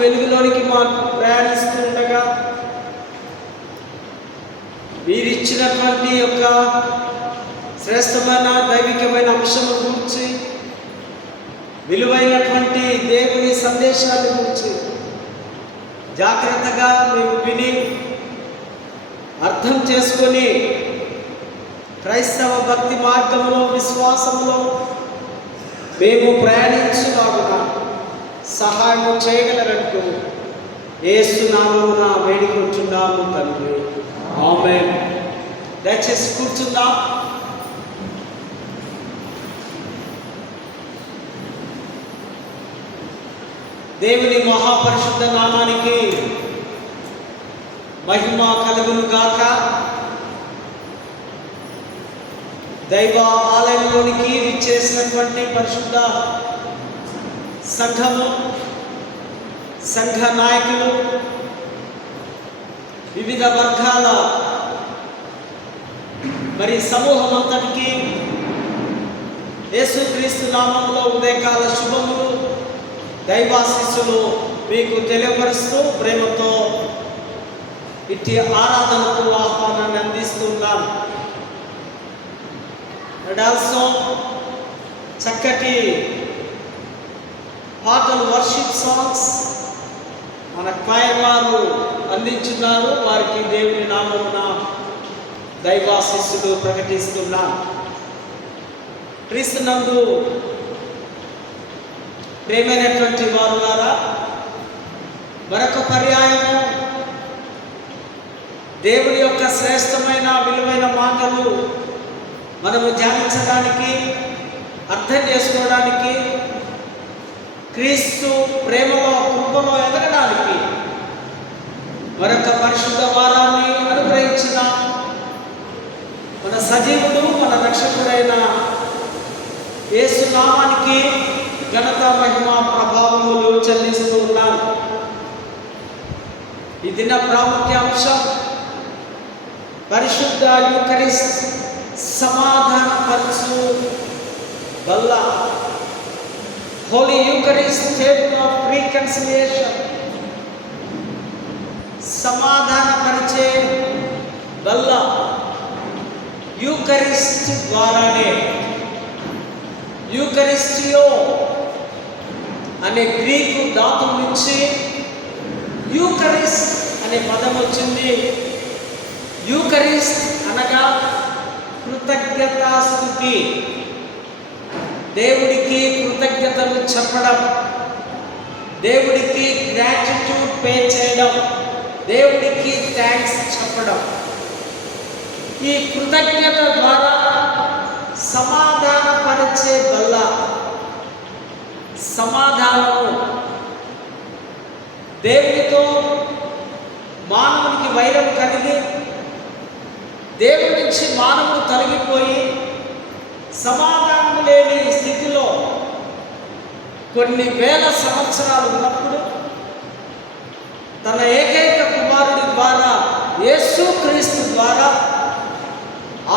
వెలుగులోనికి ప్రయాణిస్తూ ఉండగా వీరిచ్చినటువంటి యొక్క శ్రేష్టమైన దైవికమైన అంశము గురించి, విలువైనటువంటి దేవుని సందేశాన్ని గురించి జాగ్రత్తగా మేము విని అర్థం చేసుకొని క్రైస్తవ భక్తి మార్గంలో, విశ్వాసంలో మేము ప్రయాణించులాగున సహాయం చేయగలరంటూ యేసు నామమున వేడుకుంటున్నాము తండ్రి. ఆమేన్. దయచేసి కూర్చుందాం. దేవుని మహాపరిశుద్ధ నామానికి మహిమ కలుగును గాక. దైవ ఆలయంలోనికి విచ్చేసినటువంటి పరిశుద్ధ సంఘము, సంఘ నాయకులు, వివిధ వర్గాల సమూహం అంతటికి యేసుక్రీస్తు నామంలో ఉదయకాల శుభములు, దైవాశీస్సులు మీకు తెలియపరుస్తూ ప్రేమతో ఇట్టి ఆరాధనకు ఆహ్వానాన్ని అందిస్తున్నాను. అండ్ ఆల్సో చక్కటి పాటలు, వర్షిప్ సాంగ్స్ మన క్వైర్ వారు అందించున్నారు. వారికి దేవుని నామమున దైవాశీస్సులు ప్రకటిస్తున్నాను. క్రీస్తునందు ప్రేమైనటువంటి వారులారా, మరొక పర్యాయము దేవుని యొక్క శ్రేష్టమైన విలువైన మాటలు మనము ధ్యానించడానికి, అర్థం చేసుకోవడానికి, క్రీస్తు ప్రేమలో, కృపలో ఎదగడానికి మరొక పరిశుద్ధ వారాన్ని అనుగ్రహించిన మన సజీవుడు, మన రక్షకుడైన యేసు నామానికి ఘనత, మహిమ, ప్రభావములు చెల్లిస్తూ ఉన్నాను. ఈ దిన ప్రాముఖ్యాంశం పరిశుద్ధ యూకరిస్ట్, సమాధానపరచు వల్ల. Holy Eucharist table of reconciliation. సమాధానపరిచే వల్ల యూకరిస్ట్ ద్వారానే. యూకరిస్టియో అనే గ్రీకు ధాతువు నుంచి యూకరిస్ట్ అనే పదం వచ్చింది. యూకరిస్ట్ అనగా కృతజ్ఞతాస్తుతి, దేవుడికి కృతజ్ఞతలు చెప్పడం, దేవుడికి గ్రాటిట్యూడ్ పే చేయడం, దేవుడికి థ్యాంక్స్ చెప్పడం. ఈ కృతజ్ఞత ద్వారా సమాధానపరిచే వల్ల, సమాధానము, దేవుడితో మానవునికి వైరం కలిగి దేవుడి నుంచి మానవుడు తొలగిపోయి సమాధానం లేని స్థితిలో కొన్ని వేల సంవత్సరాలు ఉన్నప్పుడు తన ఏకైక కుమారుడి ద్వారా, యేసుక్రీస్తు ద్వారా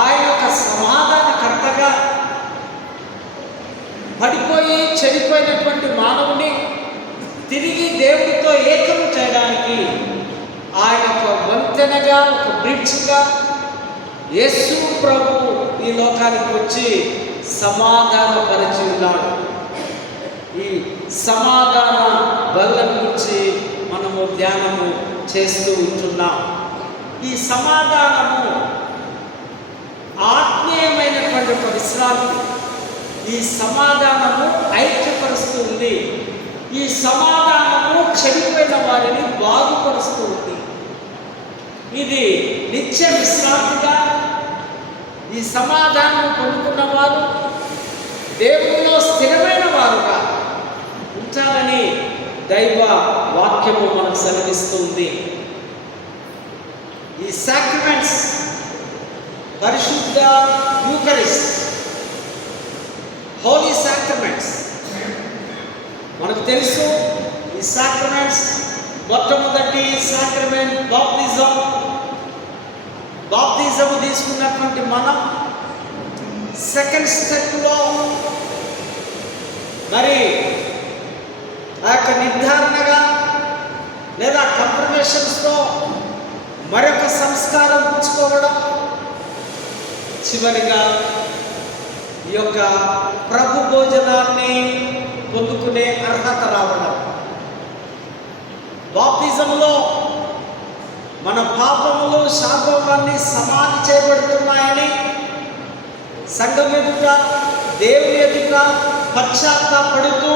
ఆయన ఒక సమాధానకర్తగా పడిపోయి చెడిపోయినటువంటి మానవుని తిరిగి దేవుడితో ఏకం చేయడానికి ఆయన ఒక వంతెనగా, ఒక బ్రిడ్జ్గా యేసు ప్రభు ఈ లోకానికి వచ్చి సమాధానపరిచి ఉన్నాడు. ఈ సమాధాన బల్ల గురించి మనము ధ్యానము చేస్తూ ఉంటున్నాం. ఈ సమాధానము ఆత్మీయమైనటువంటి ఒక విశ్రాంతి. ఈ సమాధానము ఐక్యపరుస్తూ ఉంది. ఈ సమాధానము చెడిపోయిన వారిని బాగుపరుస్తూ ఉంది. ఇది నిత్య విశ్రాంతిగా ఈ సమాధానం పొందుకున్న వారు దేవునిలో స్థిరమైన వారుగా ఉంచాలని దైవ వాక్యము మనకు సెలవిస్తుంది. ఈ సాక్రమెంట్స్, పరిశుద్ధ యూకరిస్ట్, హోలీ సాక్రమెంట్స్ మనకు తెలుసు. ఈ సాక్రమెంట్స్, మొట్టమొదటి సాక్రమెంట్ బాప్తిజం. బాప్తిజం తీసుకున్నటువంటి మనం సెకండ్ స్టెప్లో మరి ఆ యొక్క నిర్ధారణగా మరొక సంస్కారం పుచ్చుకోవడం, చివరిగా ఈ యొక్క ప్రభు భోజనాన్ని పొందుకునే అర్హత రావడం. బాప్తిజంలో మన పాపములు శాపములన్నీ సమాధి చేయబడుతున్నాయని సంఘం ఎదుట, దేవుని ఎదుట పశ్చాత్తాపడుతూ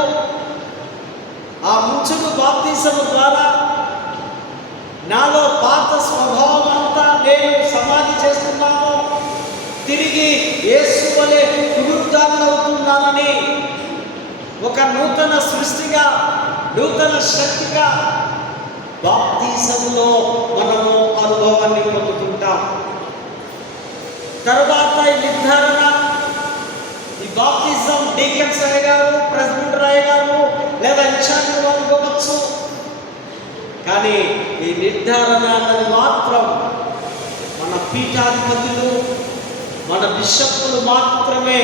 ఆ ముంచుడు బాప్తిజము ద్వారా నాలో పాత స్వభావం అంతా నేను సమాధి చేస్తున్నాను, తిరిగి యేసు వలె పునరుద్ధానమవుతున్నానని ఒక నూతన సృష్టిగా, నూతన శక్తిగా బాప్తిజంలో మనము అనుభవాన్ని పొందుకుంటాం. తర్వాత ఈ నిర్ధారణ, ఈ బాప్తిజం డీకన్స్ అయ్యారు, ప్రెసిడెంట్ అయ్యారు, లేదా ఇన్ఛార్జ్ అనుకోవచ్చు. కానీ ఈ నిర్ధారణ అన్నది మాత్రం మన పీఠాధిపతులు, మన బిషప్పులు మాత్రమే.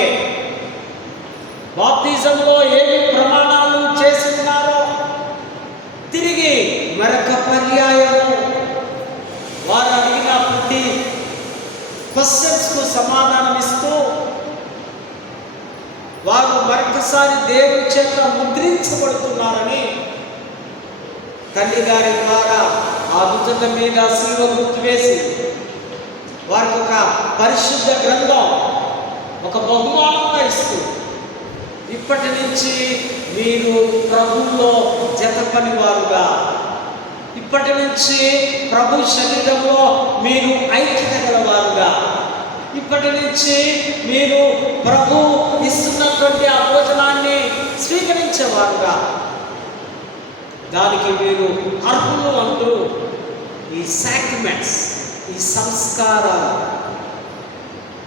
బాప్తిజంలో ఏమి ప్రమాణాలు చేసి ఉన్నారో తిరిగి మరొక పర్యాయము వారు అడిగిన ప్రతి క్వశ్చన్స్కు సమాధానం ఇస్తూ వారు మరొకసారి దేవుని చేత ముద్రించబడుతున్నారని తండ్రి గారి ద్వారా ఆ భుజం మీద శిలువ గుర్తు వేసి వారికి ఒక పరిశుద్ధ గ్రంథం, ఒక బహుమానంగా ఇస్తూ, ఇప్పటి నుంచి మీరు ప్రభువులో జతపని వారుగా, ఇప్పటి నుంచి ప్రభు శరీరంలో మీరు ఐక్యత గలవారుగా, ఇప్పటి నుంచి మీరు ప్రభు ఇస్తున్నటువంటి ఆ భోజనాన్ని స్వీకరించేవారుగా, దానికి మీరు అర్హులు అంటూ ఈ సాక్రిమెంట్స్, ఈ సంస్కారాలు,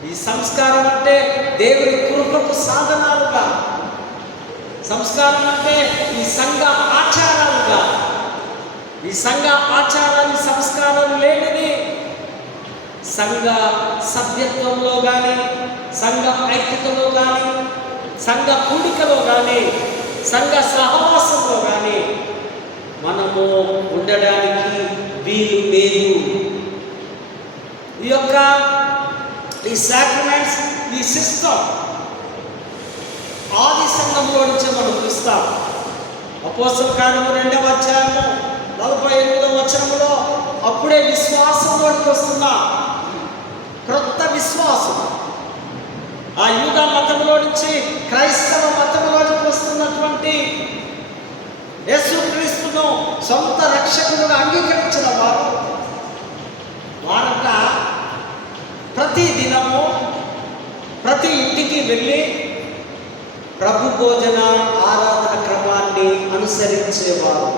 ఈ సంస్కారం అంటే దేవుని కృపకు సాధనాలుగా, సంస్కారం అంటే ఈ సంఘ ఆచారాలుగా, ఈ సంఘ ఆచారాలు, సంస్కారాలు లేనిది సంఘ సభ్యత్వంలో కానీ, సంఘ ఐక్యతలో కానీ, సంఘ కూడికలో కానీ, సంఘ సహవాసంలో కానీ మనము ఉండడానికి వీలు లేదు. ఈ యొక్క ఈ సాక్రమెంట్స్, ఈ సిస్టమ్ ఆది సంఘంలో నుంచి మనం చూస్తాం. అపోస్తల కార్యము 2వ అధ్యాయము 48వ వచనములో అప్పుడే విశ్వాసంలోకి వస్తున్న క్రొత్త విశ్వాసం, ఆ యూద మతంలో నుంచి క్రైస్తవ మతంలోనికి వస్తున్నటువంటి యేసుక్రీస్తును సొంత రక్షకుడుగా అంగీకరించిన వారంట ప్రతి దినము ప్రతి ఇంటికి వెళ్ళి ప్రభు భోజన ఆరాధన క్రమాన్ని అనుసరించేవారు.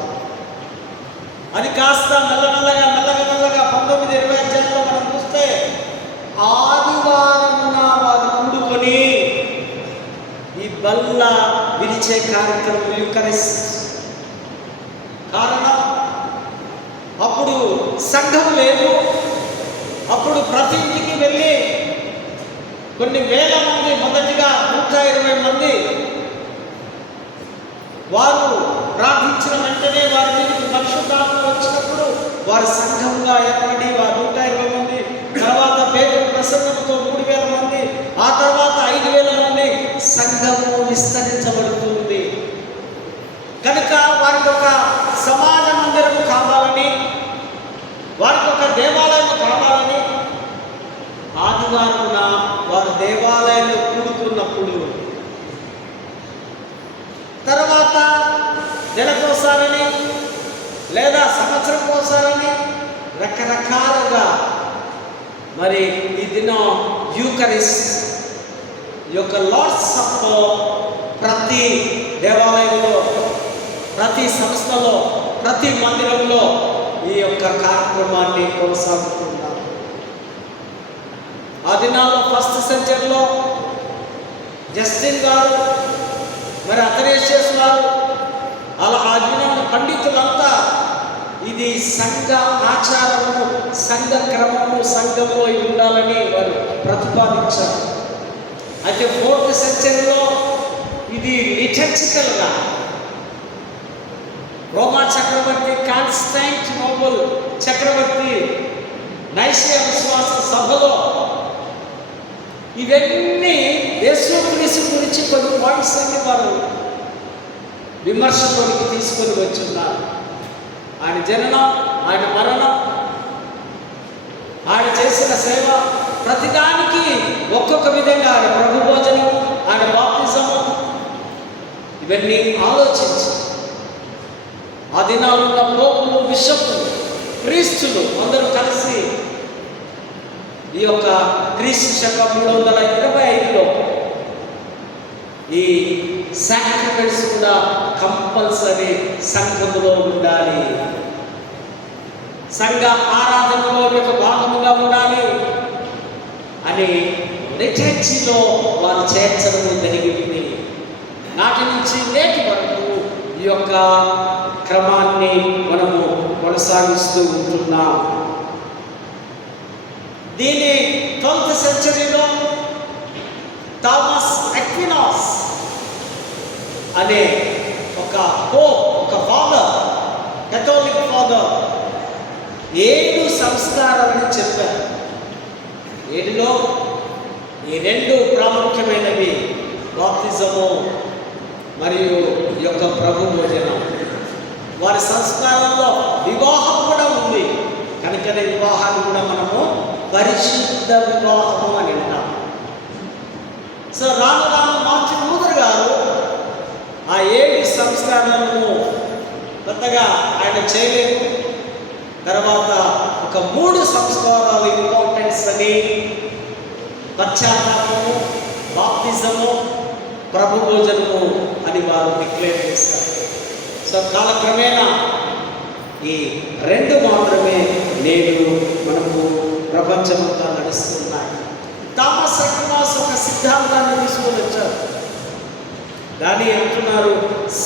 అది కాస్త మెల్లమెల్లగా 19-20 అధ్యాయంలో మనం చూస్తే ఆదివారమున వారు కూడుకొని ఈ బల్ల విరిచే కార్యక్రమం యూకరిస్ట్. కారణం, అప్పుడు సంఘం లేదు. అప్పుడు ప్రతి ఇంటికి వెళ్ళి కొన్ని వేల మంది, మొదటిగా 120 మంది వారు ప్రార్థించిన వెంటనే వారి మీదకి పరిశుద్ధాత్మ వచ్చినప్పుడు వారు సంఘంగా ఏర్పడి వారు 120 మంది, తర్వాత పేదల ప్రసంగంతో 3000 మంది, ఆ తర్వాత 5000 మంది సంఘము విస్తరించబడుతుంది. కనుక వారికి ఒక సమాజ మందిరం కావాలని, వారికి ఒక దేవాలయం కావాలని ఆదివారమున వారు దేవాలయంలో కూడుకున్నప్పుడు, తర్వాత నెలకోసారని లేదా సంవత్సరం కోసారని రకరకాలుగా మరి ఈ దినం యూకరిస్ట్ యొక్క లార్డ్స్ సప్పర్ ప్రతి దేవాలయంలో, ప్రతి సంస్థలో, ప్రతి మందిరంలో ఈ యొక్క కార్యక్రమాన్ని కొనసాగుతున్నారు. ఆ దినాల్లో ఫస్ట్ సెంచరీలో జస్టిన్ గారు, మరి అథనేషియస్ గారు, అలా ఆ దినాల పండితులంతా ఇది సంఘ ఆచారము, సంఘ క్రమము, సంఘంలో ఉండాలని వారు ప్రతిపాదించారు. అయితే 4th సెంచరీలో ఇది లిటర్జికల్గా రోమా చక్రవర్తి కాన్స్టాంటినోపుల్ చక్రవర్తి నైసియా విశ్వాస సభలో ఇవన్నీ యేసుక్రీస్తు గురించి కొన్ని పాయింట్స్ అన్ని వారు విమర్శకుడికి తీసుకొని వచ్చున్నారు. ఆయన జననం, ఆయన మరణం, ఆయన చేసిన సేవ, ప్రతిదానికి ఒక్కొక్క విధంగా ఆయన ప్రభు భోజనం, ఆయన బాప్తిజము, ఇవన్నీ ఆలోచించి ఆ దినాలున్న పోపులు, బిషప్లు, క్రీస్తులు అందరూ కలిసి ఈ యొక్క క్రీస్తు శకం 325లో ఈ సాక్రిమెంట్స్ కూడా కంపల్సరీ సంఘములో ఉండాలి, సంఘ ఆరాధనలో ఒక భాగముగా ఉండాలి అని లిటరచీలో వారు చేర్చడం జరిగింది. నాటి నుంచి నేటి వరకు ఈ యొక్క క్రమాన్ని మనము కొనసాగిస్తూ ఉంటున్నాం. దీని 12th సెంచరీలో థామస్ అక్వినాస్ అనే ఒక ఫాదర్, కేథోలిక్ ఫాదర్ 7 సంస్కారాలని చెప్పారు. 7లో ఈ 2 ప్రాముఖ్యమైనవి, బాప్తిజము మరియు ఈ యొక్క ప్రభు భోజనం. వారి సంస్కారంలో వివాహం కూడా ఉంది కనుకనే వివాహాన్ని కూడా మనము పరిశుద్ధ వివాహము అని అంటాం. సో రాను రాను మార్టిన్ లూథర్ గారు ఆ 7 సంస్కారాలను కొత్తగా ఆయన చేయలేదు. తర్వాత ఒక 3 సంస్కారాలు ఇంపార్టెన్స్ అని, పశ్చాత్తాపము, బాప్తిజము, ప్రభు భోజనము అని వారు డిక్లేర్ చేస్తారు. సో కాలక్రమేణా ఈ 2 మాత్రమే నేడు మనకు ప్రపంచమంతా నడుస్తున్నాయి. థామస్ అక్వినాస్ ఒక సిద్ధాంతాన్ని తీసుకొని వచ్చారు. దాన్ని అంటున్నారు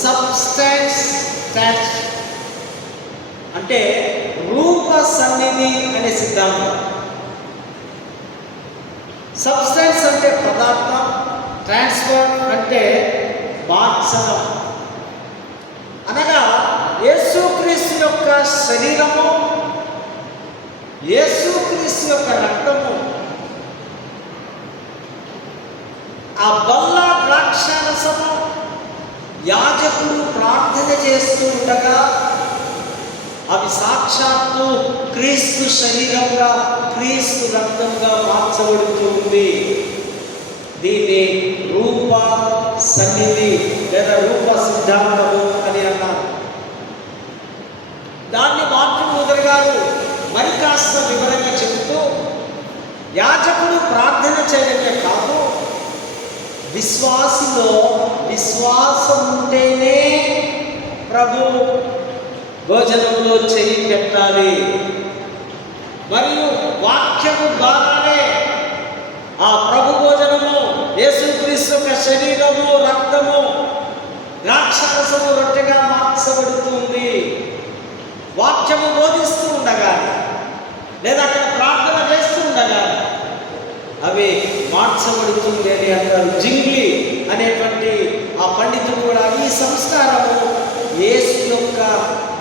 సబ్స్టాన్స్ టచ్, అంటే రూప సన్నిధి అనే సిద్ధాంతం. సబ్స్టాన్స్ అంటే పదార్థం, ట్రాన్స్ఫర్ అంటే మార్చడం. అనగా యేసుక్రీస్తు యొక్క శరీరము, యేసుక్రీస్తు యొక్క రక్తము ఆ బల్ల ద్రాక్షారసము యాజకుడు ప్రార్థన చేస్తూ ఉండగా అవి సాక్షాత్తు క్రీస్తు శరీరంగా, క్రీస్తు రక్తంగా మార్చబడుతూ ఉంది. దీన్ని రూప సన్నిధి లేదా రూప సిద్ధాంతము అని అన్నారు. దాన్ని మార్టిన్ లూథర్ గారు మరి కాస్త వివరంగా చెబుతూ, యాజకుడు ప్రార్థన చేయడమే కాదు, విశ్వాసిలో విశ్వాసం ఉంటేనే ప్రభు భోజనంలో చేయి పెట్టాలి. మరియు వాక్యము ద్వారానే ఆ ప్రభు భోజనము, యేసుక్రీస్తు యొక్క శరీరము, రక్తము, ద్రాక్షరసము రొట్టెగా మార్చబడుతుంది. వాక్యము బోధిస్తూ ఉండగానే లేదా అక్కడ ప్రార్థన చేస్తూ ఉండగానే అవి మార్చబడుతుంది అని అంటారు. జింగ్లీ అనేటువంటి ఆ పండితుడు కూడా ఈ సంస్కారము యేసు యొక్క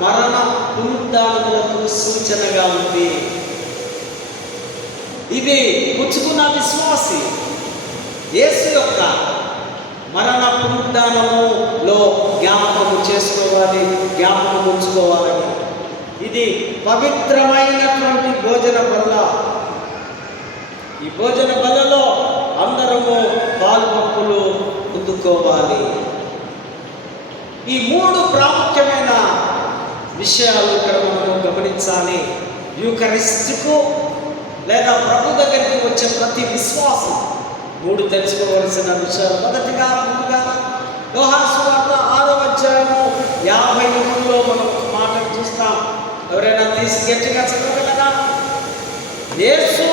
మరణ పునరుద్ధానములకు సూచనగా ఉంది. ఇది పుచ్చుకున్న విశ్వాసి యేసు యొక్క మరణ పునరుద్ధానములో జ్ఞాపకము చేసుకోవాలి, జ్ఞాపకం ఉంచుకోవాలని. ఇది పవిత్రమైనటువంటి భోజన బల్ల. ఈ భోజన బల్లలో అందరము పాలుపంపులు పొందుకోవాలి. ఈ 3 ప్రాముఖ్యమైన విషయాలు ఇక్కడ మనము గమనించాలి. యూకరిస్టికు లేదా ప్రభు దగ్గరికి వచ్చే ప్రతి విశ్వాసం 3 తెలుసుకోవలసిన విషయాలు. ముందుగా యోహాను సువార్త 6వ అధ్యాయము 53లో మనం ఒక మాటను చూస్తాం. ఎవరైనా తీసి గట్టిగా చదవగలరా? యేసు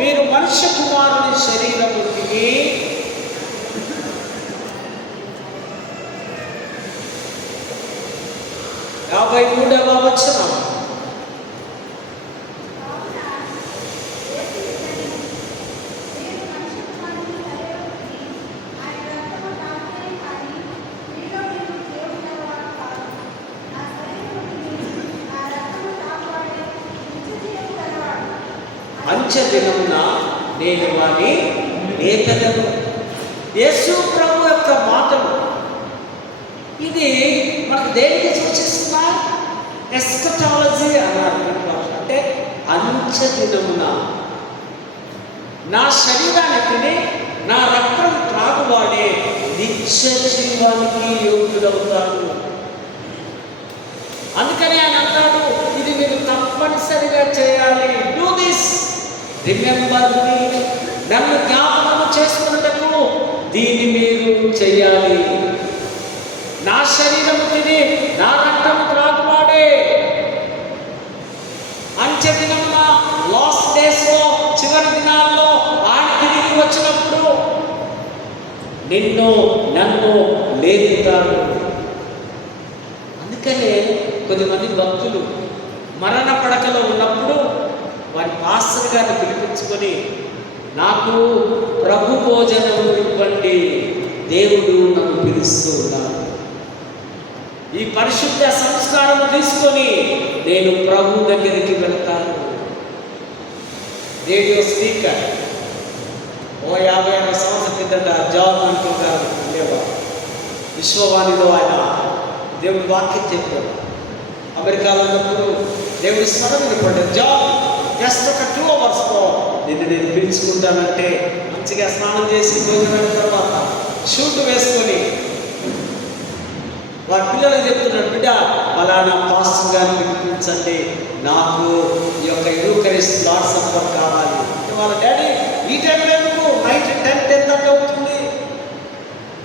మీరు మనుష్య కుమారుని శరీరము తిని 53వ వచనం. అంచె దినమున నేను వాని లేపెదను. యేసు ప్రభు యొక్క మాటలు ఇది మనకు దేనికి సూచిస్తున్నాయి? ఎస్కటాలజీ అన్నారు. అంటే అంచె దినమున నా శరీరానికి నా రక్తం త్రాగువాడే నిత్య జీవానికి యోగ్యుడవుతాడు. అందుకని ఆయన అంటాడు, ఇది మీరు తప్పనిసరిగా చేయాలి. Do this remember me. నన్ను జ్ఞాపకం చేసుకున్నటకు దీన్ని మీరు చేయాలి. నా శరీరము తిని నా రక్తము త్రాగువాడే అంచె దినమున లాస్ట్ డేస్ లో, చివరి దినాల్లో ఆయన తిరిగి వచ్చినప్పుడు నిన్ను నన్ను లేపుతాడు. అందుకనే కొద్దిమంది భక్తులు మరణ పడకలో ఉన్నప్పుడు వారి పాస్టర్ గారిని పిలిపించుకొని, నాకు ప్రభు భోజనం ఇవ్వండి, దేవుడు నన్ను పిలుస్తూ ఉన్నాడు, ఈ పరిశుద్ధ సంస్కారం తీసుకొని నేను ప్రభు దగ్గరికి వెళ్తాను. రేడియో స్పీకర్ 56 సంవత్సరాల కిందట జాబ్ అంటూ గారు ఉండేవారు. విశ్వవాణిలో ఆయన దేవుడి వాక్యం చెప్పారు. అమెరికాలో ఉన్నప్పుడు దేవుడి స్వరం వినపడ్డాడు. జాబ్ జస్ట్ ఒక 2 అవర్స్లో నిన్ను నేను పిలుచుకుంటానంటే మంచిగా స్నానం చేసి భోజనం తర్వాత షూట్ వేసుకొని వారి పిల్లలకు చెప్తున్నాడు, బిడ్డ ఫలానా పాస్టర్ గారిని పిలిపించండి, నాకు ఈ యొక్క యూకరిస్ట్ లార్డ్ సప్పర్ కావాలి. వాళ్ళ డాడీ ఈ టైంలో ఎందుకు? నైట్ 10:30 అవుతుంది,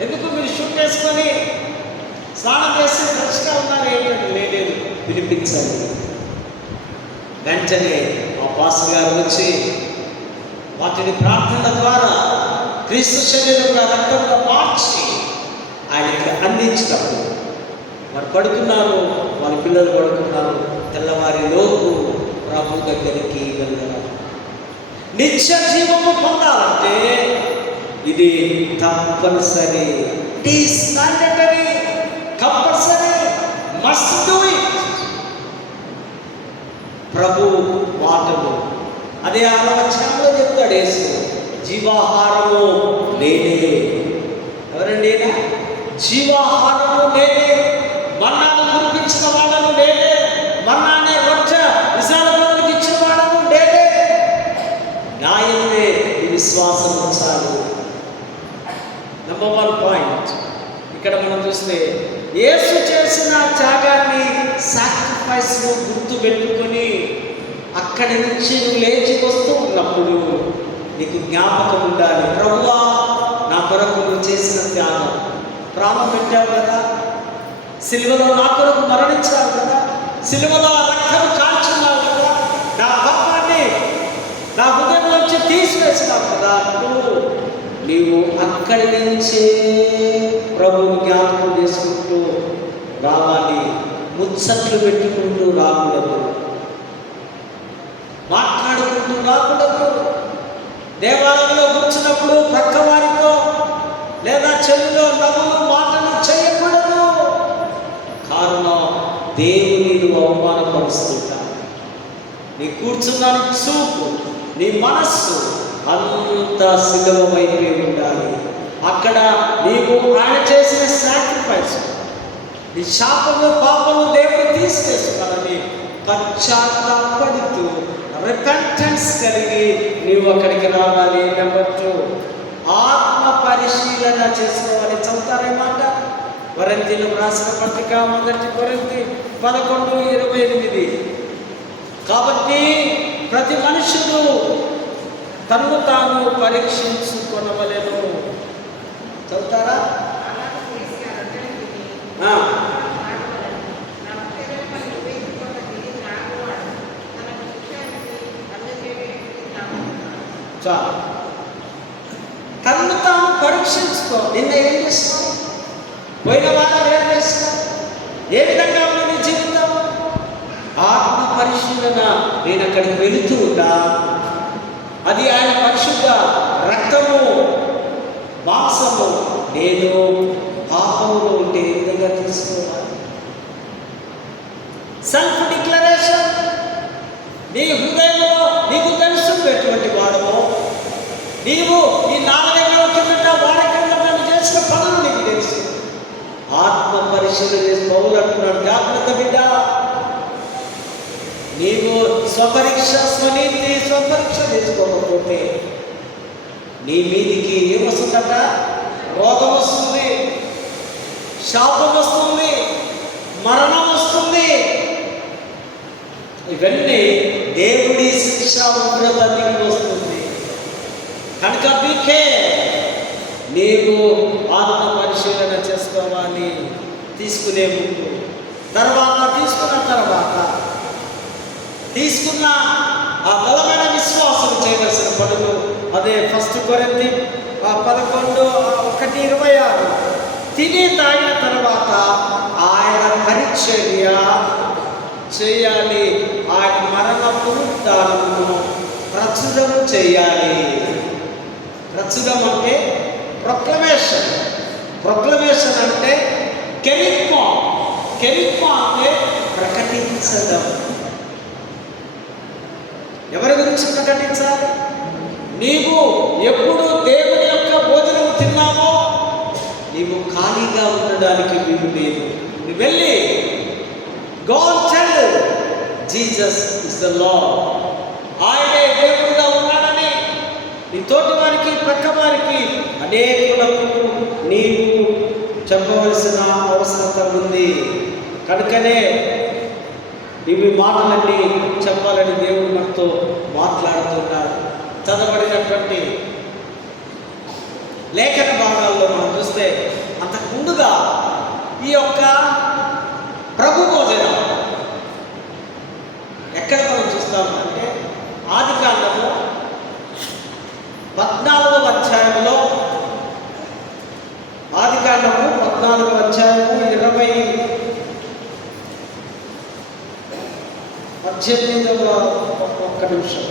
ఎందుకు మీరు షూట్ వేసుకొని స్నానం చేసి ఫ్రెష్గా ఉన్నారు? ఏంటంటే లేదు, పిలిపించండి. వెంటనే ఆ పాస్టర్ గారు వచ్చి వాటిని ప్రార్థన ద్వారా క్రీస్తు శరీరంగా రక్తంగా మార్చి ఆయనకి అందించినప్పుడు వారు పడుకున్నారు, వాళ్ళ పిల్లలు పడుకున్నారు. తెల్లవారి లోపు ప్రభు దగ్గరికి వెళ్ళారు. నిత్య జీవము పొందాలంటే ఇది తప్పనిసరి. It is mandatory, compulsory, must do it. ప్రభు మాటలు అదే 6వ వచనంలో చెప్తాడు యేసు, జీవాహారము నేనే. ఎవరండి? జీవాహారము నేనే, మన్నాను కురిపించిన వాడను నేనే, మన్నానే రొట్టె ఇశ్రాయేలులకు ఇచ్చిన వాడను నేనే. నా యందే ఈ విశ్వాసం ఉంచాలి. నంబర్ 1 పాయింట్ ఇక్కడ మనం చూస్తే, యేసు చేసిన త్యాగాన్ని, సాక్రిఫైస్ను గుర్తు పెట్టుకొని అక్కడి నుంచి నువ్వు లేచి వస్తూ ఉన్నప్పుడు నీకు జ్ఞాపకం ఉండాలి, ప్రభువా నా కొరకు నువ్వు చేసిన త్యాగం, ప్రాణం పెట్టావు కదా, సిలువలో నా కొరకు మరణించావు కదా, సిలువలో రక్తం కాల్చున్నావు కదా, నా పాపాన్ని నా హృదయంలోంచి తీసివేసినావు కదా. నీవు అక్కడి నుంచే ప్రభువు జ్ఞాపకం చేసుకుంటూ రావాలి. ముచ్చట్లు పెట్టుకుంటూ రాకూడదు, మాట్లాడుకుంటూ రాకూడదు. దేవాలయంలో కూర్చున్నప్పుడు పక్కవారితో లేదా చెవిలో నవ్వులు మాటలు చేయకూడదు. కారణం దేవుని నువ్వు అవమానపరుస్తుంటా. నీ కూర్చున్న చూపు, నీ మనస్సు అంత సిద్ధమైపోయి ఉండాలి. అక్కడ నీవు ఆయన చేసిన సాక్రిఫైస్, నీ శాపము పాపము దేవుడు తీసివేసుకోవాలని పశ్చాత్తాపడుతూ రిపెంటెన్స్ కలిగి నీవు అక్కడికి రావాలి. నెంబర్ 2, ఆత్మ పరిశీలన చేసుకోవాలి. చదువుతారేమాట కొరింథీయులకు రాసిన పత్రిక 1 కొరింథీ 11:28. కాబట్టి ప్రతి మనుషుడు తన్ను తాను పరీక్షించుకొనవలెను. చదువుతారా? చాలు. తన్ను తాను పరీక్షించుకో. నిన్న ఏం చేస్తావు? పోయిన వారం ఏం చేస్తావు? ఏ విధంగా నీ జీవితం? ఆత్మ పరిశీలన. నేను అక్కడికి వెళుతూ ఉంటా, అది ఆయన పరిశుద్ధ రక్తము మాంసము, నేను పాపంలో ఉంటే ఏ విధంగా తీసుకోవాలి? Self declaration. నీ హృదయంలో నీకు తెలుసు పెట్టు, నీవు ఈ 4 నెలల కిందట వారి కింద మేము చేసిన పనులు నీకు తెలుసు. ఆత్మ పరిశీలన చేసి పౌలు అంటున్నాడు, జాగ్రత్త బిడ్డ, నీవు స్వనీతి స్వపరీక్ష చేసుకోకపోతే నీ మీదికి ఏమొస్తుందట? రోగం వస్తుంది, శాపం వస్తుంది, మరణం వస్తుంది. ఇవన్నీ దేవుడి శిక్ష ఉగ్రత నీకు వస్తుంది. కనుక బీకే నీవు ఆత్మ పరిశీలన చేసుకోవాలి తీసుకునే ముందు. తీసుకున్న తర్వాత తీసుకున్న ఆ బలమైన విశ్వాసం చేయవలసిన పనులు, అదే 1 కొరింథీ 11:1-26. తిని తాగిన తర్వాత ఆయన పరిచర్య చేయాలి, ఆయన మరణ పునరుద్ధానమును ప్రచురం చేయాలి. ప్రచురం అంటే ప్రొక్లమేషన్. ప్రొక్లమేషన్ అంటే కెరిక్మా అంటే ప్రకటించడం. ఎవరి గురించి ప్రకటించాలి? నీవు ఎప్పుడు దేవుని యొక్క భోజనం తిన్నావో నీవు ఖాళీగా ఉండడానికి వీలు లేదు. నువ్వు వెళ్ళి go and tell Jesus is the lord, ఆయనే దేవుడుగా ఉన్నాడని నీ తోటి వారికి, ప్రక్క వారికి, అనేకులకు నీవు చెప్పవలసిన అవసరత ఉంది. కనుకనే ఇవి మాటలన్నీ చెప్పాలని దేవుడు మనతో మాట్లాడుతున్నాడు. చదవబడినటువంటి లేఖన భాగాల్లో మనం చూస్తే అంతకు ముందుగా ఈ యొక్క ప్రభు భోజనం ఎక్కడ మనం చూస్తాము అంటే ఆదికాండము 14వ అధ్యాయంలో, ఆదికాండము 14వ అధ్యాయము 18వ ఒక్క నిమిషం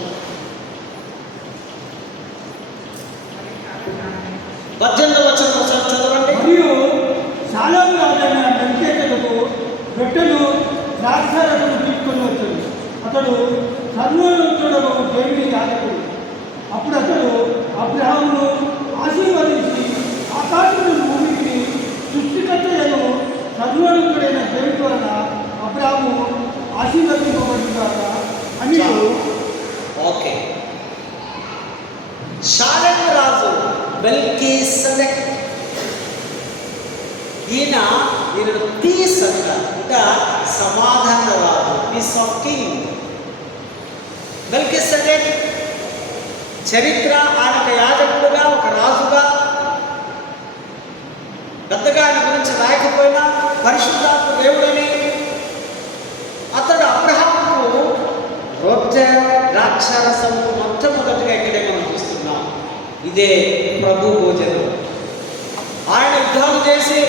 18వ వచనం ఒకసారి చదవండి. మరియు షాలోము రాజైన బెన్హదదుకు రొట్టెలు ద్రాక్షారసము తీసుకొని వచ్చాడు. అతడు సర్వోన్నతుడగు దేవుని యాజకుడు. అప్పుడు అతడు అబ్రహామును ఆశీర్వదించి ఆకాశమును భూమికి సృష్టికర్తయను సర్వోన్నతుడైన దేవుని వలన అబ్రహాము ఆశీర్వదింపబడుగాక అని. ఓకే, షాలెము రాజు మెల్కీసెదెక్, ఈయనను పీస్ అంటారు, అంటే సమాధాన రాజు, పీస్ ఆఫ్ కింగ్. మెల్కీసెదెక్ చరిత్ర, ఆయన ఒక యాజకుడుగా, ఒక రాజుగా, పెద్దగా ఆయన గురించి రాయకపోయినా పరిశుద్ధాత్మ దేవుడని. అతడు అబ్రహాముకు రొట్టె ద్రాక్షారసము మొట్టమొదటిగా ఇక్కడే మనం చూస్తున్నాం. ఇదే ప్రభు భోజనం. ఆయన యుద్ధాలు చేసి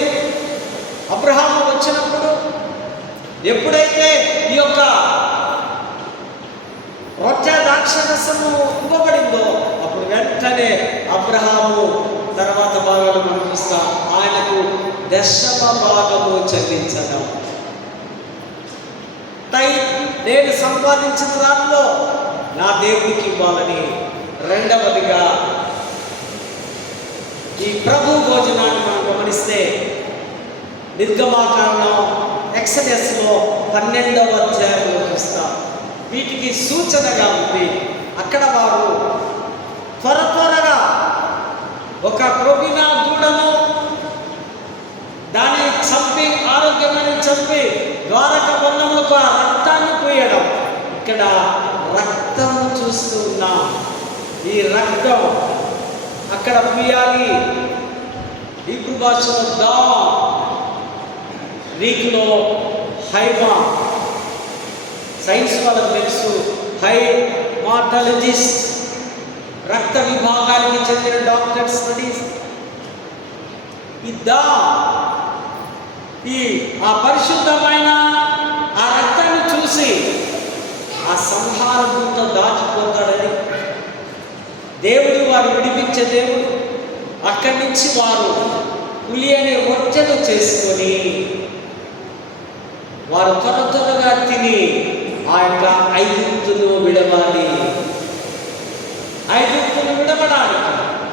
అబ్రహాము వచ్చినప్పుడు ఎప్పుడైతే ఈ యొక్క రొట్టె ద్రాక్షారసము ఇవ్వబడిందో అప్పుడు వెంటనే అబ్రహాము తర్వాత భాగాలు మనం చూస్తాం, ఆయనకు 10వ భాగము చెల్లించడం. నేను సంపాదించిన దాంట్లో నా దేవుడికి ఇవ్వాలని. రెండవదిగా ఈ ప్రభు భోజనాన్ని మనం గమనిస్తే నిర్గమాకాండం, ఎక్సడస్లో 12వ అధ్యాయంలో చూస్తాం. వీటికి సూచనగా ఉంది. అక్కడ వారు త్వరగా ఒక క్రొవ్విన దూడను దాన్ని చంపి, ఆరోగ్యమైన చంపి ద్వారక బంధములకు ఆ రక్తాన్ని పోయడం. ఇక్కడ రక్తం చూస్తూ ఉన్నాం. ఈ రక్తం అక్కడ పూయాలి. హీబ్రూ భాషలో దా, గ్రీకులో హైమా. సైన్స్ వాళ్ళకు తెలుసు, హైమాటాలజిస్ట్, రక్త విభాగానికి చెందిన డాక్టర్ స్టడీస్. ఆ పరిశుద్ధమైన ఆ రక్తాన్ని చూసి ఆ సంహార దూత దాచిపోతాడని దేవుడు వారు విడిపించే దేవుడు. అక్కడి నుంచి వారు పులి అనే రొట్టెను చేసుకొని వారు త్వరగా తిని ఆ యొక్క ఐగుప్తును విడవాలి. ఐగుప్తును విడవ బ్రతకడానికి,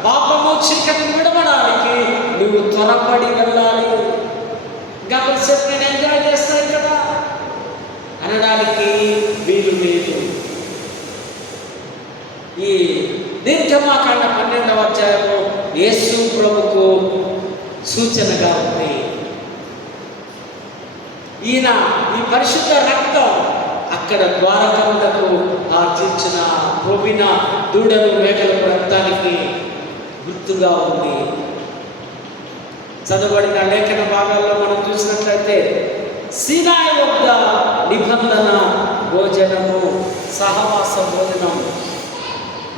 పాపము చీకటిని విడవడానికి నువ్వు త్వరపడి వెళ్ళాలి. గమనించేసి నేను ఎంజాయ్ చేస్తాను కదా అనడానికి వీలు లేదు. ఈ నిర్గమాకాండ 12వ అధ్యాయంలో యేసు ప్రభుకు సూచనగా ఉంది. ఈయన ఈ పరిశుద్ధ రక్తం అక్కడ ద్వారకములకు ఆర్జించిన ప్రోవిన దూడలు మేకల రక్తానికి గుర్తుగా ఉంది. చదవబడిన లేఖన భాగాల్లో మనం చూసినట్లయితే సీనాయి వద్ద నిబంధన భోజనము, సహవాస భోజనం,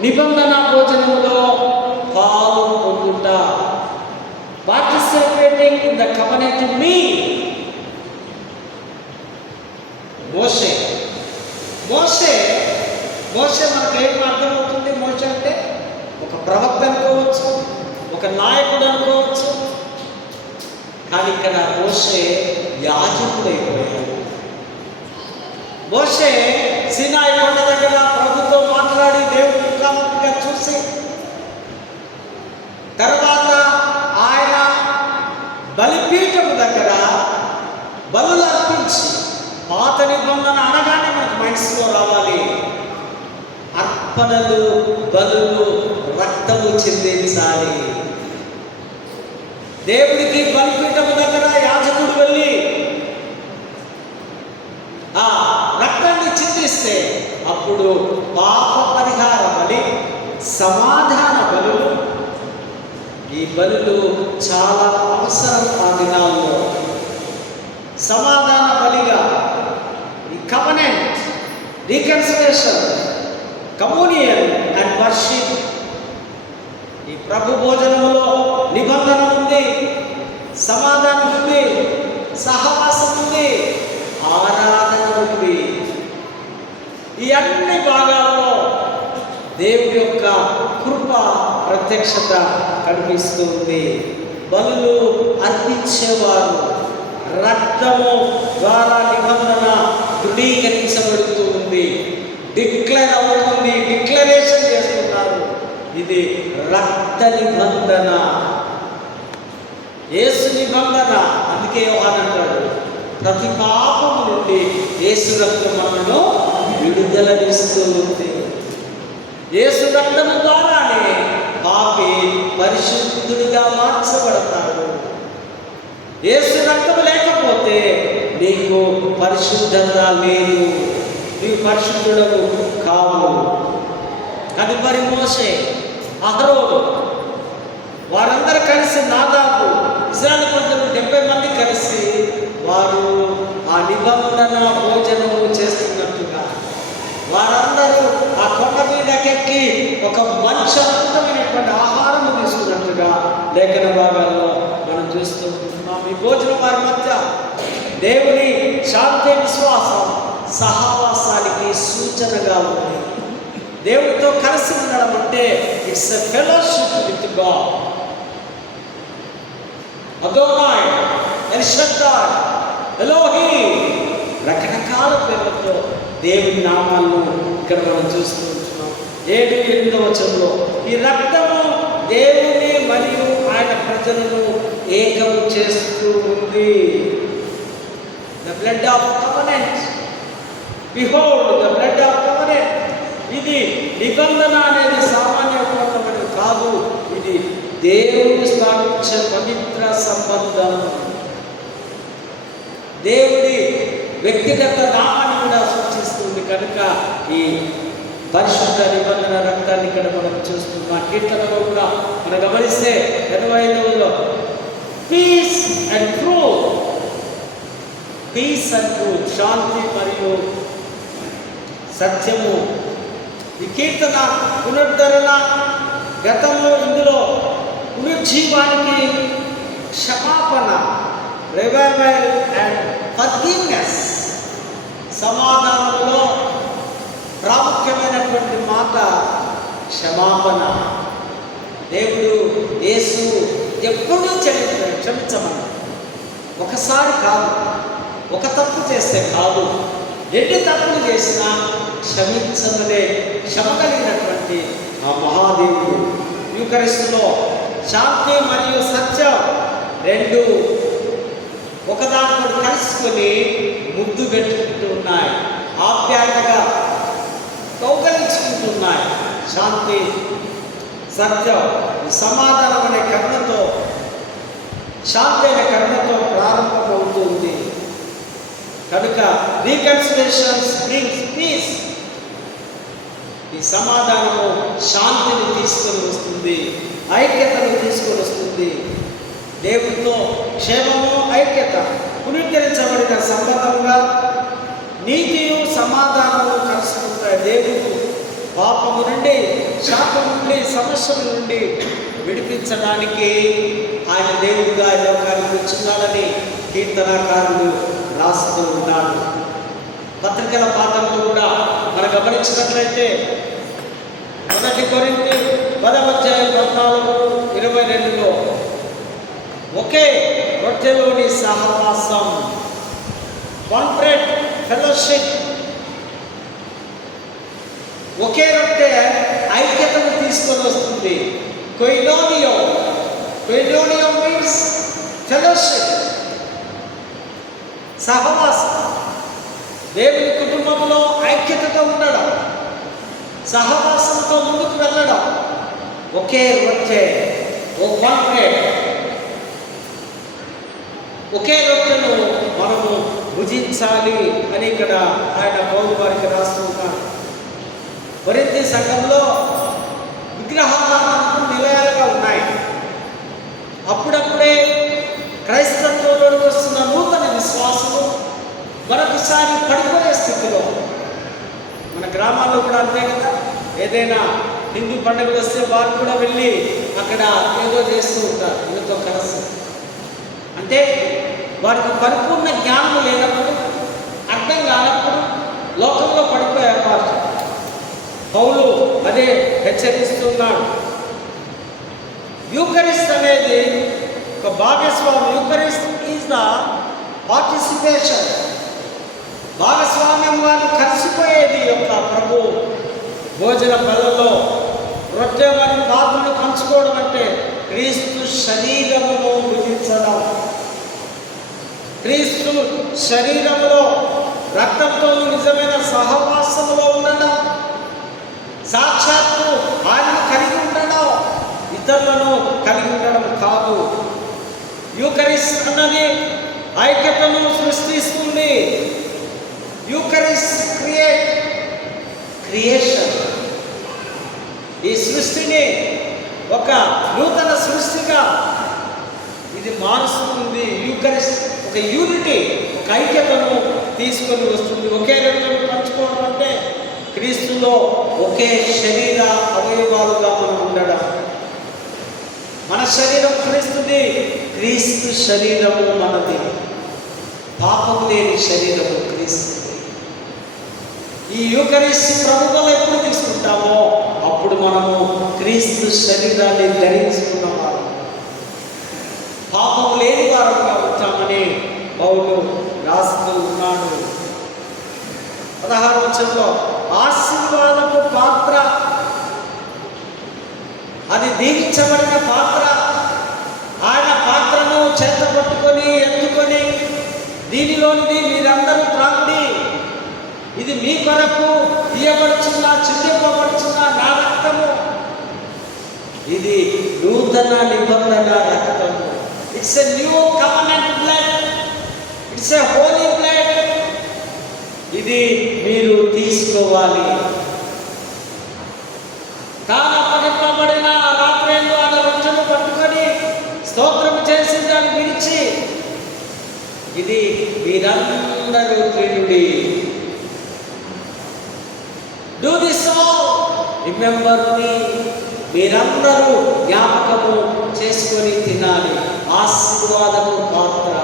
నిబంధన భోజనములో పాలు పొందుట, participating in the covenant meal. మోషే మోషే మోషే మనకు ఏం అర్థమవుతుంది? మోషే అంటే ఒక ప్రవక్త అనుకోవచ్చు, ఒక నాయకుడు అనుకోవచ్చు. కానీ ఇక్కడ మోషే యాజకుడైపోయాడు. మోషే సీనాయి కొండ దగ్గర ప్రభుతో మాట్లాడి దేవుడి ముఖాముఖిగా చూసి, తర్వాత ఆయన బలిపీఠము దగ్గర బలులు అర్పించి, పాత నిబంధన అనగానే మనకు మైండ్స్లో రావాలి అర్పణలు, బలులు, రక్తము చెందించాలి. దేవుడికి బలిపీఠము దగ్గర యాజకుడు వెళ్ళి ఆ రక్తాన్ని చిందిస్తే అప్పుడు పాప పరిహార బలి, సమాధాన బలులు, ఈ బలులు చాలా అవసరం ఆ దినాల్లో. సమాధాన బలిగా ఈ covenant, reconciliation, communion and worship. ఈ ప్రభు భోజనంలో నిబంధన ఉంది, సమాధానం ఉంది, సహవాసం ఉంది, ఆరాధన ఉంది. ఈ అన్ని భాగాల్లో దేవుడి యొక్క కృప ప్రత్యక్షత కనిపిస్తుంది. బలులు అర్పించేవారు, రక్తము ద్వారా నిబంధన దృఢీకరించబడుతూ ఉంది, డిక్లేర్ అవుతుంది, డిక్లరేషన్ చేస్తున్నారు. ఇది రక్త నిబంధన, యేసు నిబంధన. అందుకే యోహాను అంటాడు, ప్రతి పాపము నుండి యేసు రక్తం మనను విడుదలనిస్తూ ఉంది. యేసు రక్తము ద్వారానే పాపి పరిశుద్ధుడిగా మార్చబడతాడు. యేసు రక్తం లేకపోతే నీకు పరిశుద్ధత లేదు, నీవు పరిశుద్ధుడవు కావు. అది మరి మోషే, అహరోను వారందరూ కలిసి, దాదాపు ఇశ్రాయేలు ప్రజలు 70 మంది కలిసి వారు ఆ నిబంధన భోజనము చేస్తున్నట్టుగా, వారందరూ ఆ కొండ మీదకెక్కి ఒక మంచి అద్భుతమైనటువంటి ఆహారము తీసుకున్నట్టుగా లేఖన భాగాల్లో మనం చూస్తూ ఉంటున్నాం. ఈ భోజనం వారి మధ్య దేవుని శాంతి, విశ్వాసం, సహవాసానికి సూచనగా ఉంది. దేవుడితో కలిసి ఉండడం అంటే it's a fellowship with God. Adonai, L షద్దాయ్, Elohim, రకరకాల పేర్లతో దేవుని నామాలను ఇక్కడ మనం చూస్తూ ఉంటున్నాం. 7-8వ వచనంలో ఈ రక్తము దేవుని మరియు ఆయన ప్రజలను ఏకము చేస్తూ ఉంది. The blood of covenant, behold the blood of covenant. ఇది నిబంధన అనేది సామాన్యమైనది కాదు, ఇది దేవుని స్థాపించే పవిత్ర సంబంధం. దేవుడి వ్యక్తిగత నామాన్ని కూడా సూచిస్తుంది కనుక ఈ పరిశుద్ధ నిబంధన రక్తాన్ని ఇక్కడ మనం చూస్తున్నాం. కీర్తనలో కూడా మనం గమనిస్తే 85లో peace and truth, peace and truth, శాంతి మరియు సత్యము. ఈ కీర్తన పునరుద్ధరణ, గతంలో ఇందులో పునర్జీవానికి క్షమాపణ, రివైవల్ అండ్ ఫర్గివ్నెస్. సమాధానంలో ప్రాముఖ్యమైనటువంటి మాట క్షమాపణ. దేవుడు యేసు ఎప్పుడూ క్షమించమని, ఒకసారి కాదు, ఒక తప్పు చేస్తే కాదు, ఎన్ని తప్పులు చేసినా క్షమించమనే క్షమ కలిగినటువంటి ఆ మహాదేవుడు యూకరిస్టులో శాంతి మరియు సత్యం రెండు ఒకదానితో కలుసుకొని ముద్దు పెట్టుకుంటూ ఉన్నాయి, ఆప్యాయతగా కౌగలించుకుంటున్నాయి. శాంతి సత్యం సమాధానం అనే కర్ణతో, శాంతి అనే కర్ణతో ప్రారంభమవుతుంది. కనుక రీకన్సిలేషన్స్ బ్రింగ్స్ పీస్. ఈ సమాధానము శాంతిని తీసుకొని వస్తుంది, ఐక్యతను తీసుకొని వస్తుంది. దేవుడితో క్షేమము, ఐక్యత, పునరుద్ధరించబడిన సంబంధంగా నీతియు సమాధానము కలుసుకుంటాయి. దేవుడు పాపము నుండి, శాపం నుండి, సమస్యల నుండి విడిపించడానికి ఆయన దేవుడిగా ఈ లోకానికి వచ్చినాలని కీర్తనకారుడు రాస్తూ ఉన్నాడు. పత్రికల పాఠంలో కూడా మనం గమనించినట్లయితే 1 కొరింథీ 10:14-22 ఒకే రొట్టెలోని సహవాసం, వన్ బ్రెడ్ ఫెలోషిప్, ఒకే రొట్టె ఐక్యతను తీసుకొని వస్తుంది. కొయినోనియో మీన్స్ ఫెలోషిప్, సహవాసం. దేవుని కుటుంబంలో ఐక్యతతో ఉండడం, సహవాసంతో ముందుకు వెళ్ళడం. ఒకే రొట్టె, వన్ బ్రెడ్, ఒకే రొట్టెను మనము భుజించాలి అని ఇక్కడ ఆయన పౌలు వారికి రాస్తూ ఉన్నారు. కొరింథీ సంఘంలో విగ్రహారాధనకు నిలయాలుగా ఉన్నాయి. అప్పుడప్పుడే క్రైస్తవంలోకి వస్తున్న నూతన విశ్వాసము మరొకసారి పడిపోయే స్థితిలో, మన గ్రామాల్లో కూడా అంతే కదా, ఏదైనా హిందూ పండుగలు వస్తే వారు కూడా వెళ్ళి అక్కడ ఏదో చేస్తూ ఉంటారు వీళ్ళతో కలిసి. అంటే వారికి పరిపూర్ణ జ్ఞానం లేనప్పుడు, అర్థం కానప్పుడు లోకంలో పడిపోయే అవకాశం. పౌలు అదే హెచ్చరిస్తున్నాడు. యూకరిస్ట్ అనేది ఒక భాగస్వామ్యం. యూకరిస్ట్ ఈజ్ ద పార్టిసిపేషన్, భాగస్వామ్యం. వాళ్ళు కలిసిపోయేది యొక్క ప్రభు భోజన బలలో రొట్టె మరియు పాత్రను పంచుకోవడం అంటే క్రీస్తు శరీరమును భుజించడం, క్రీస్తు శరీరంలో రక్తంతో నిజమైన సహవాసంలో ఉండడం, సాక్షాత్తు ఆయన కలిగి ఉండడం, ఇతరులను కలిగి ఉండడం కాదు. యూకరిస్ట్ అన్నది ఐక్యతను సృష్టిస్తుంది. యూకరిస్ట్ క్రియేషన్, ఈ సృష్టిని ఒక నూతన సృష్టిగా ఇది మారుస్తుంది. యూకరిస్ట్ ఒక యూనిటీ, ఒక ఐక్యతను తీసుకొని వస్తుంది. ఒకే రొట్టెను పంచుకోవడం అంటే క్రీస్తులో ఒకే శరీర అవయవాలుగా మనం ఉండడం. మన శరీరం క్రీస్తుది, క్రీస్తు శరీరము మనది. పాపం లేని శరీరము క్రీస్తుది. ఈ యూకరిస్ట్ ప్రభుత్వం ఎప్పుడు తీసుకుంటామో అప్పుడు మనము క్రీస్తు శరీరాన్ని ధరించుకున్న వారు, పాపం లేని వారుగా ఉంటామని పౌలు రాస్తూ ఉన్నాడు. 16వ వచనంలో ఆశీర్వాదపు పాత్ర, అది దీవించబడిన పాత్ర. ఆయన పాత్రను చేత పట్టుకొని ఎత్తుకొని దీనిలోనిది మీరందరూ త్రాగుడి, ఇది మీ కొరకు తీయబడుచున్న, చిందింపబడుచున్న నా రక్తము, ఇది నూతన నిబంధన రక్తము. It's a new covenant blood, it's a holy blood. ఇది మీరు తీసుకోవాలి. తాను అప్పగింపబడిన రాత్రేళ్ళు ఆ రొట్టెను పట్టుకొని స్తోత్రం చేసి దాన్ని విడిచి, ఇది మీరందరూ తినుడి, do this all remember me, మీరందరూ జ్ఞాపకము చేసుకొని తినాలి. ఆశీర్వాదము పాత్ర.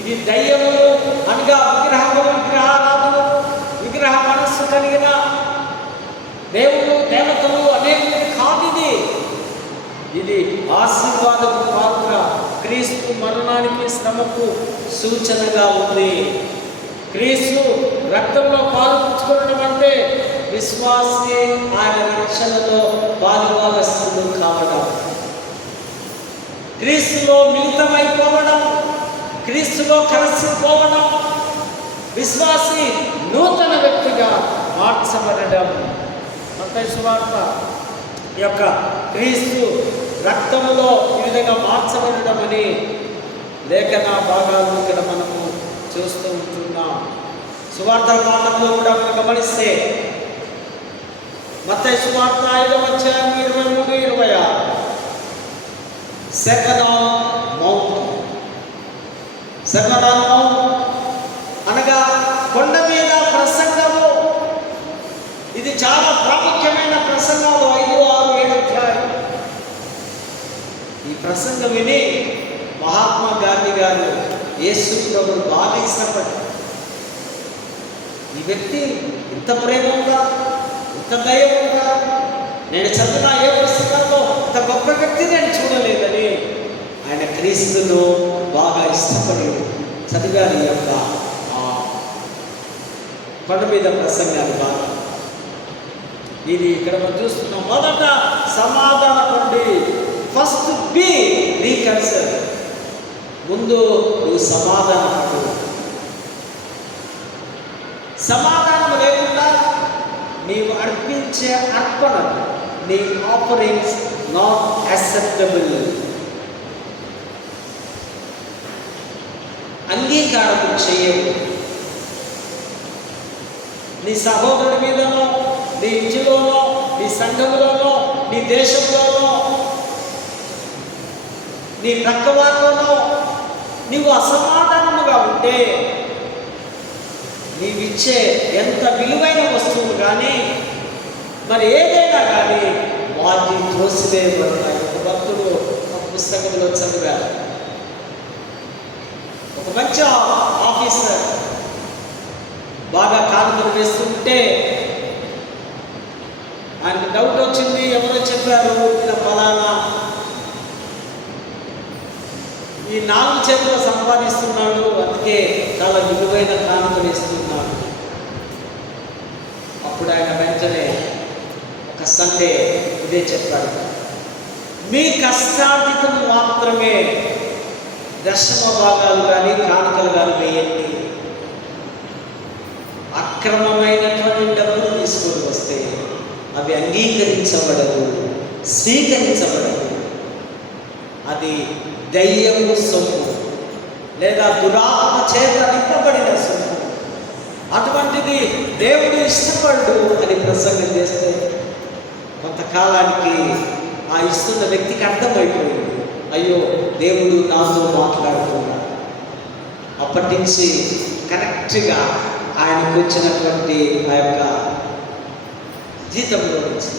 ఇది దయ్యములు అనగా విగ్రహములు, విగ్రహారాధనలు, విగ్రహ మనస్సు కలిగిన దేవుడు దేవతలు అనేక కాదు. ఇది ఆశీర్వాదపు పాత్ర. క్రీస్తు మరణానికి, శ్రమకు సూచనగా ఉంది. క్రీస్తు రక్తంలో పాలు పుచ్చుకోవడం అంటే విశ్వాసి ఆయన రక్షణలో పాలుభాగస్తులు కావడం, క్రీస్తులో మిళితమైపోవడం, క్రీస్తులో కలిసిపోవడం, విశ్వాసి నూతన వ్యక్తిగా మార్చబడడం. మత్తయి సువార్త యొక్క క్రీస్తు రక్తములో ఈ విధంగా మార్చబడడం అని లేఖన భాగాలు ఇక్కడ మనము చూస్తూ ఉంటున్నాం. సువార్త కాలంలో కూడా మనం గమనిస్తే మత్తయి సువార్త 5వ అధ్యాయం 23-26 సెర్మన్ ఆన్ మౌంట్ అనగా కొండ మీద ప్రసంగము. ఇది చాలా ప్రాముఖ్యమైన ప్రసంగాలు, 5, 6, 7 అధ్యాయం. ఈ ప్రసంగం విని మహాత్మా గాంధీ గారు యేసు ప్రభువును బాగా ఇష్టపడ్డారు. ఈ వ్యక్తి ఇంత ప్రేమ ఉందా, ఇంత దయ ఉందా, నేను చదివిన ఏ పుస్తకాల్లో ఇంత గొప్ప వ్యక్తి నేను చూడలేదని ఆయన క్రీస్తును బాగా ఇష్టపడి చదివారు. ఈ యొక్క కొండ మీద ప్రసంగాలు బాగా. ఇది ఇక్కడ మనం చూస్తున్నాం. మొదట సమాధాన పండి, ఫస్ట్ బి రీకన్సల్. ముందు నువ్వు సమాధానపడు. సమాధానం లేకుండా నీవు అర్పించే అర్పణ, నీ ఆఫరింగ్స్ నాట్ యాక్సెప్టబుల్. అంగీకారం చేయవు. నీ సహోదరుడి మీదనో, నీ ఇంటిలోనో, నీ సంఘములోనో, నీ దేశంలోనో, నీ ప్రక్కవారిలోనో నీవు అసమాధానముగా ఉంటే నీవిచ్చే ఎంత విలువైన వస్తువులు కానీ మరి ఏదైనా కానీ వాటిని త్రోసివేయబడతాయి. ఒక భక్తుడు ఒక పుస్తకంలో చదివారు. ఒక మంచి ఆఫీసర్ బాగా కానుకలు వేస్తుంటే ఆయనకు డౌట్ వచ్చింది. ఎవరో చెప్పారు, ఇలా ఫలానా ఈ 4 చేతులు సంపాదిస్తున్నాడు, అందుకే చాలా విలువైన కానుకలు ఇస్తున్నాడు. అప్పుడు ఆయన వెంటనే ఒక సండే ఇదే చెప్పాడు, మీ కష్టార్జితం మాత్రమే దశమ భాగాలు కానీ కానుకలు కానీ వేయండి. అక్రమమైనటువంటి డబ్బులు తీసుకొని వస్తే అవి అంగీకరించబడవు, స్వీకరించబడవు. అది దయ్యము సొమ్ము లేదా దురాత్మ చేత నింపబడిన సొమ్ము. అటువంటిది దేవుడు ఇష్టపడు అని ప్రసంగం చేస్తే కొంతకాలానికి ఆ ఇస్తున్న వ్యక్తికి అర్థమైపోయింది, అయ్యో దేవుడు నాతో మాట్లాడుతున్నాడు. అప్పటి నుంచి కరెక్ట్గా ఆయనకు వచ్చినటువంటి ఆ యొక్క జీతంలో నుంచి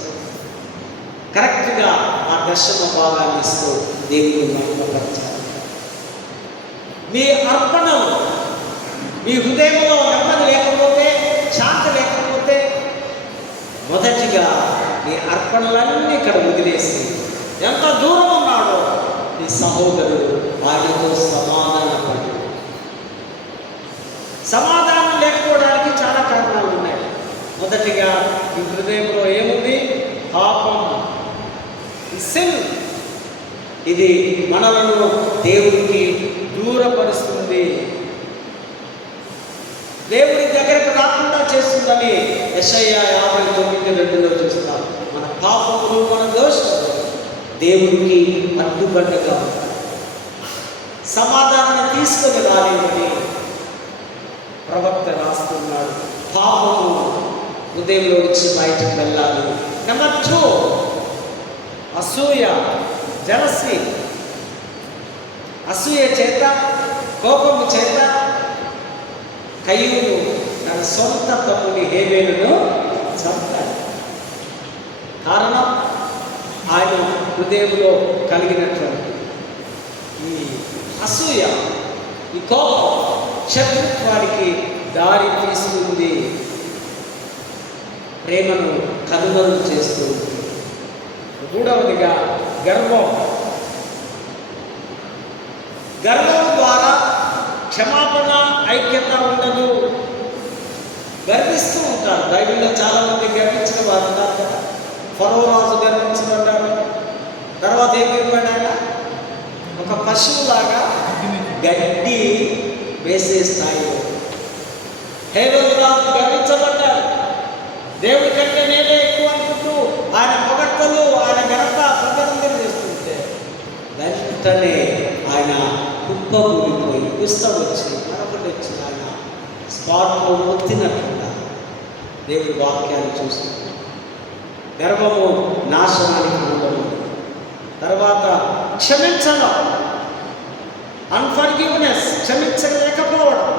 కరెక్ట్గా ఆ దశమ భాగాన్ని ఇస్తూ దేవుడు మహిమపరచాలి. మీ అర్పణలు, మీ హృదయంలో నెమ్మది లేకపోతే, శాంతి లేకపోతే మొదటిగా మీ అర్పణలన్నీ ఇక్కడ వదిలేసి ఎంత దూరం ఉన్నాడో నీ సహోదరుడు ఆయనతో సమాధానపడు. సమాధానం లేకపోవడానికి చాలా కారణాలు ఉన్నాయి. మొదటిగా ఈ హృదయంలో ఏముంది? పాపం, సిన్. ఇది మనలను దేవుడికి దూరపరుస్తుంది, దేవుడి దగ్గరకు రాకుండా చేస్తుందని యెషయా 59:2 చూస్తాం. మన పాపములు, మన దోషములు దేవుడికి అడ్డుబండగా ఉంటాయి. సమాధానాన్ని తీసుకొని రాలేదని ప్రవక్త రాస్తున్నాడు. పాపము హృదయంలో నుంచి బయటకు వెళ్ళాలి. నెంబర్ 2, అసూయ, జలసి. అసూయ చేత, కోపము చేత కయ్యూను తన సొంత తమ్ముని హేబేలును చంపాడు. కారణం ఆయన హృదయంలో కలిగినటువంటి ఈ అసూయ, ఈ కోపం శత్రుత్వానికి దారి తీసుకుంది, ప్రేమను కనుమరుగు చేస్తూ ఉంది. 3వదిగా గర్వం. గర్వం ద్వారా క్షమాపణ, ఐక్యత ఉండదు. గర్విస్తూ ఉంటారు. బైబిల్లో చాలామంది గర్వించిన వారు ఉన్నారు కదా. ఫరో రాజు గర్వించబడ్డాడు. తర్వాత ఏం చెప్పాడు ఆయన? ఒక పశువులాగా గడ్డి వేసే స్థాయిలో. హేరోదు రాజు గర్వించబడ్డాడు. దేవుడి కంటే నేనే ఎక్కువ అనుకుంటూ ఆయన పొగడ్తలు, ఆయన ఘనత ప్రజలందరూ చేస్తుంటే వెంటనే ఆయన కుప్పకూలిపోయి కుస్తం వచ్చి మరొకటి వచ్చి ఆయన స్పాట్లో ఒత్తినట్లుగా దేవుడి వాక్యాన్ని చూస్తుంది. గర్వము నాశనానికి మూలము. తర్వాత క్షమించడం, అన్ఫర్గివ్నెస్, క్షమించలేకపోవడం,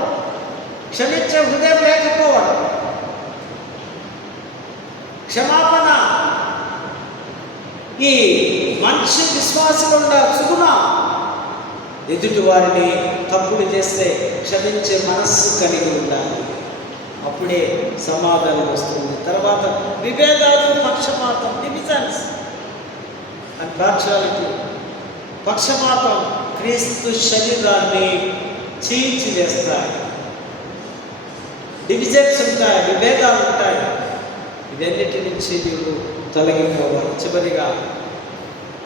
క్షమించే హృదయం లేకపోవడం, క్షమాపణ. ఈ మంచి విశ్వాసమున్న సుగుణ ఎదుటి వారిని తప్పులు చేస్తే క్షమించే మనస్సు కలిగి ఉండాలి. అప్పుడే సమాధానం వస్తుంది. తర్వాత విభేదాలు, పక్షపాతం, డివిజన్స్ అండ్ పార్షియాలిటీ. పక్షపాతం క్రీస్తు శరీరాన్ని చీల్చి వేస్తాయి. డివిజన్స్ ఉంటాయి, విభేదాలు ఉంటాయి. ఇవన్నిటి నుంచి నీవు తొలగిపోవాలి. చివరిగా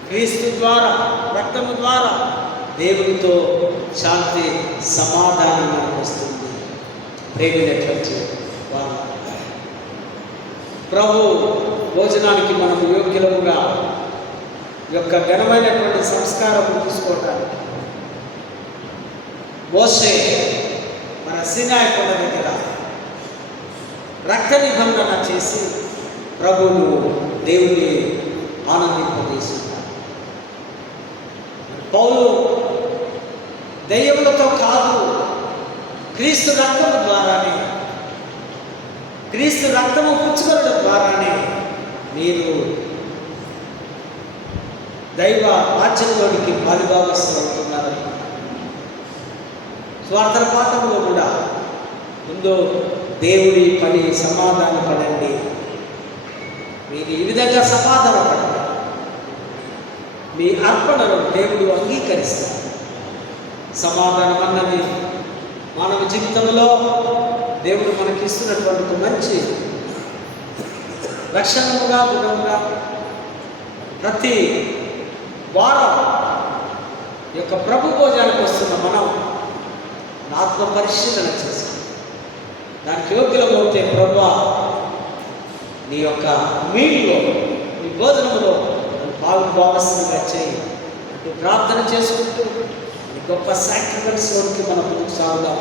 క్రీస్తు ద్వారా, రక్తము ద్వారా దేవునితో శాంతి, సమాధానం మనకు వస్తుంది. ప్రేమినటువంటి వారు ప్రభు భోజనానికి మనము యోగ్యులముగా యొక్క ఘనమైనటువంటి సంస్కారం తీసుకోవటానికి మోషే మన సీనాయి కొండ దగ్గర రక్త నిబంధన చేసి ప్రభువును దేవుని ఆనందింపజేస్తున్నారు. పౌలు దెయ్యములతో కాదు, క్రీస్తు రక్తము ద్వారానే, క్రీస్తు రక్తము పుచ్చుకొనడం ద్వారానే మీరు దైవ రాజ్యంలోనికి పాలుభాగస్తులవుతున్నారు. స్వార్థ పాఠంలో కూడా ముందు దేవుడి పని సమాధాన పడండి. మీరు ఈ విధంగా సమాధాన పడండి, మీ అర్పణను దేవుడు అంగీకరిస్తారు. సమాధానం అన్నది మానవ జీవితంలో దేవుడు మనకి ఇస్తున్నటువంటి ఒక మంచి లక్షణముగా, గుణముగా ప్రతి వారం యొక్క ప్రభు భోజనానికి వస్తున్న మనం ఆత్మ పరిశీలన చేస్తాం. దానికి యోగ్యులమవుతే ప్రభువా నీ యొక్క మీల్లో, నీ భోజనంలో భాగస్వామ్యంగా చేయి అంటూ ప్రార్థన చేసుకుంటూ గొప్ప సాక్రిఫైస్లోనికి మనం ముందుకు సాగుదాం.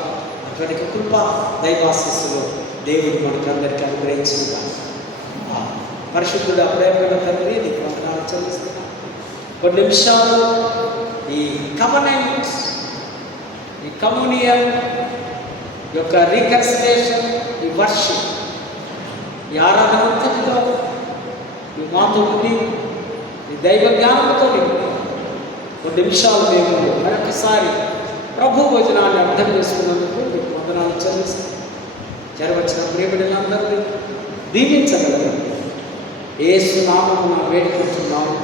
అటువంటి కృప, దైవాశీస్సులు దేవుడు మనకందరికీ అనుగ్రహించుగా. పరిశుద్ధుడు అప్రేమైన తండ్రి నీకు వందనాలు చెల్లిస్తున్నాను. కొన్ని నిమిషాలు ఈ కవనెంట్, ఈ కమ్యూనియన్ యొక్క రీకన్సిలేషన్, ఈ వర్షిప్, ఈ ఆరాధన అంతటిలో ఈ మాతో ఉండి ఈ దైవ జ్ఞానంతో నిండి కొన్ని నిమిషాలు మేము మరొకసారి ప్రభు వచనాన్ని అర్థం చేసుకున్నందుకు మీకు వందనాలు చెల్లిస్తాం. చేరవచ్చిన ప్రియబిడ్డలందరినీ దీవించగలరు. యేసు నామమున వేడుకుంటున్నాము.